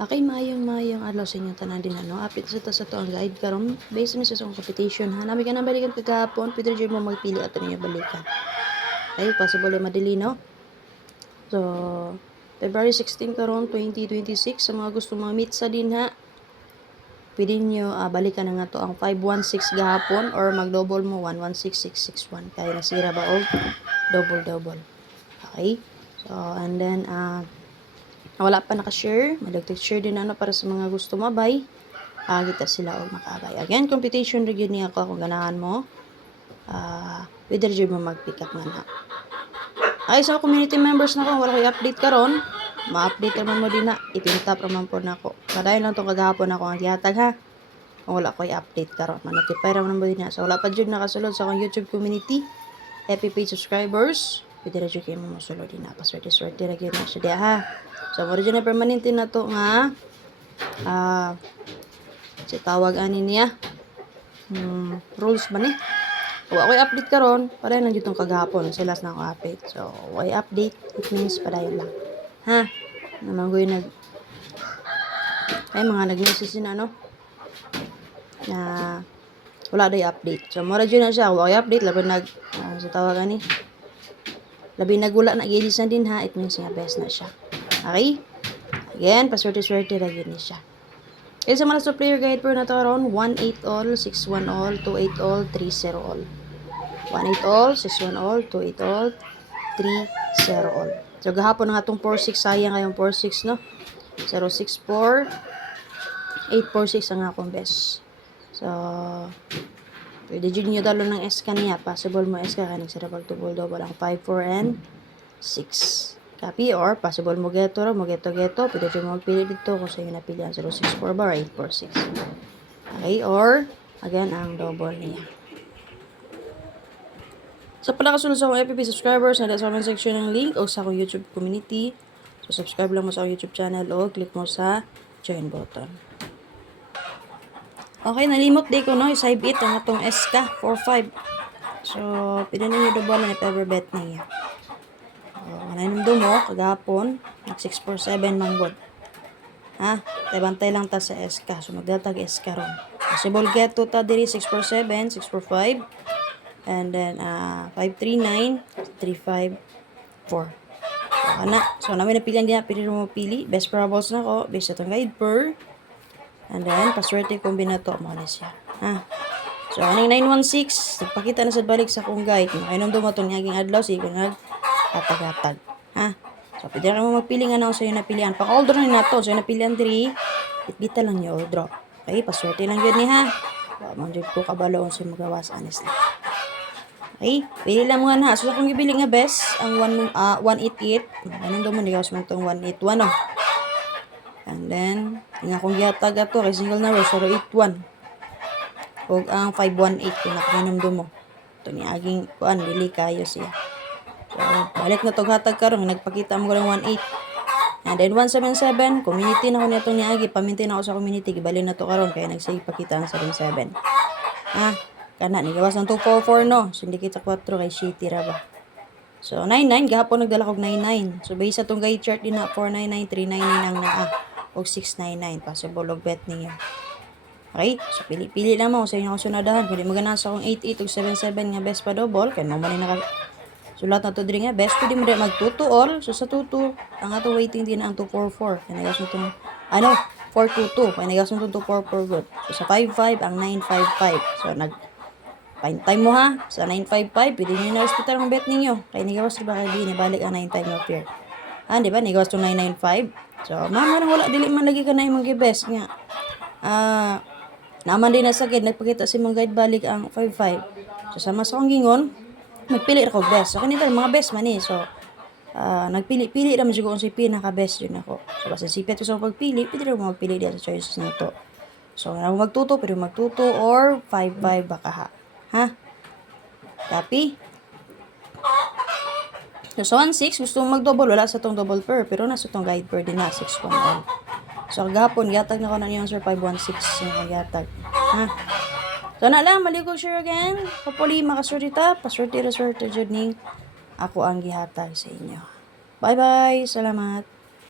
Okay, mayong adlaw sa inyo tanan din ano. Apit sa to ang guide karon based mi sa isang competition. Hanami ka na balikan kagahapon, pwede jud mo magpili ato ninyo balikan. Okay, possible madili no. So, February 16 karon 2026 sa mga gusto ma-meet sa din ha. Pwede nyo balikan na nga to ang 516 gahapon or mag-double mo 116661 kaya nasira ba og double. Okay? So, and then wala pa naka-share, madagdag share din ano para sa mga gusto mabay. Kita sila og makabay. Again, competition rin yun niya ako kung ganahan mo. Pwede rin mo mag-pick up nga na. Ay, sa community members na ko, wala ko i-update karon. Ma-update naman mo din na. Ipintap naman po na ako. Kadayon lang itong kagahapon ako ang tiyatag ha. Kung wala ko i-update karon. Ma-notify naman mo din na. So, wala pa dyan nakasulod sa akong YouTube community. Happy page subscribers. Pwede rin kayo mo masulod din na. Paswerte-swerte rin yun na siya diya ha. So, mo rin na permanente na to nga. Si tawag ani niya. Rules ba ni? Wa ko update karon, para lang jud tong kagahapon sa last na ako update. So, wa update, it means padayon lang. Ha? Naman ko yung mga nag-message na ano na wala day update. So, mura jud na siya, wa update laban sa tawag ani. Labi nagula na gidis na din ha, it means nga best na siya. Okay? Again, paswerte-swerte ra gyud ni siya. Okay, sa mga player guide per na to around 1-8 all, 6-1 all, 2-8 all, 3-0 all. 1-8 all, 6-1 all, 2-8 all, 3-0 all. So, gahapon nga itong 4-6, sayang ngayong 4-6, no? 0-6-4, 8-4-6 ang akong best. So, pwede dyan nyo dalo ng SK niya. Possible mo SK, kaya nagsarapag double ang 5-4 and 6. Copy or possible mo geto. Pwede dyan mo magpili dito kung sa'yo napilihan 0-6-4 ba or 8-4-6. Okay, or, again, ang double niya. Sa pala kasunod sa akong FPP subscribers, nada sa comment section ng link o sa akong YouTube community. So, subscribe lang mo sa akong YouTube channel o click mo sa join button. Okay, nalimot day ko, no? Side it ang atong SK 4-5. So, pwede na nyo double na if ever bet niya. Manainom mo, kagahapon, nag-6-4-7 manggod. Ha? Bantay lang ta sa SK. So, magdatag SK ron. Possible get to ta diri 6-4-7, 6-4-5. And then, 5-3-9, 3-5-4. So, So, namin napilihan din na. Pili mo pili. Best parables na ko. Based sa itong guide per. And then, paswerte kombinato mo na siya. Ha? So, anong 916. Nagpakita na sa balik sa kong guide. Ayun doon mo itong naging adlaw. Sige, hatag-hatag. Ha? So, pwede na mo magpili nga na sa'yo napilihan. Pang-order na nato. Sa'yo napilihan 3. Bitbita lang yung order. Okay? Paswerte lang yun ni ha. Manjud ko kabaloon sa magawas, honestly. Okay? Pili lang mo nga na. So, kung ibili nga best, ang 188. Anong doon mo nigawas mo itong 181, oh. And then, nga kung gihatag ato, kay single number, 081. O ang 518, kung nakakanamdo mo. Ito ni aging, dili kayo siya. So, balik na itong hatag karong, nagpakita mo ko ng 18. And then, 177, community na ko nitong niagi, paminti na ako sa community, gibalin na to karon kaya nagsige pakita ang 77. Kana, nigawas ng 244, no? So, hindi kita 4 kay shitty ra ba. So, 99, gahapon nagdala kog 99. So, base sa itong guide chart din na, 499, 399 ang naa, o 699, possible og bet niyo. Okay? So, pili lang mo sa inyo kasunadahan. Pwede magana sa akong 88 o 77 nga best pa double. Kaya mo man sulat na to diri nga best. Pwede mo rin mag-2-2 all. So, sa 2-2, ang ato waiting din ang 2-4-4. Kaya nagas mo itong, 4-2-2. Kaya nagas mo itong 2-4-4 good. So, sa 5-5, ang 9-5-5. So, find time mo ha. Sa 9-5-5, pwede nyo na hospital ang bet ninyo. Kaya nigawas ba kayo di, nabalik ang 9 time of fear. Di ba? Nigawas itong 9-9-5. So, mama wala, dili man lagi ka na yung mag-best nga. Naman din na sakit, nagpakita si mong guide balik ang 5-5. So, sama sa akong gingon, magpili ako best. So, kanina mga best man eh. So, nagpili naman siya kung si pinaka-best yun ako. So, basta sipit ko sa pagpili, pwede rin mo magpili diyan sa choices na ito. So, magtuto, pwede magtuto, or 5-5 baka ha. Ha? Copy? So, 1-6, gusto mong mag-double, wala sa itong double pair, pero nasa itong guide pair din na, 6-1 all. So, kagahapon, yatag na ko na yung answer 516 yung yatag. Ha? So, na lang, maligog share again. Hopefully, makasurita. Paswerte dyan ning ako ang gihatag sa inyo. Bye-bye. Salamat.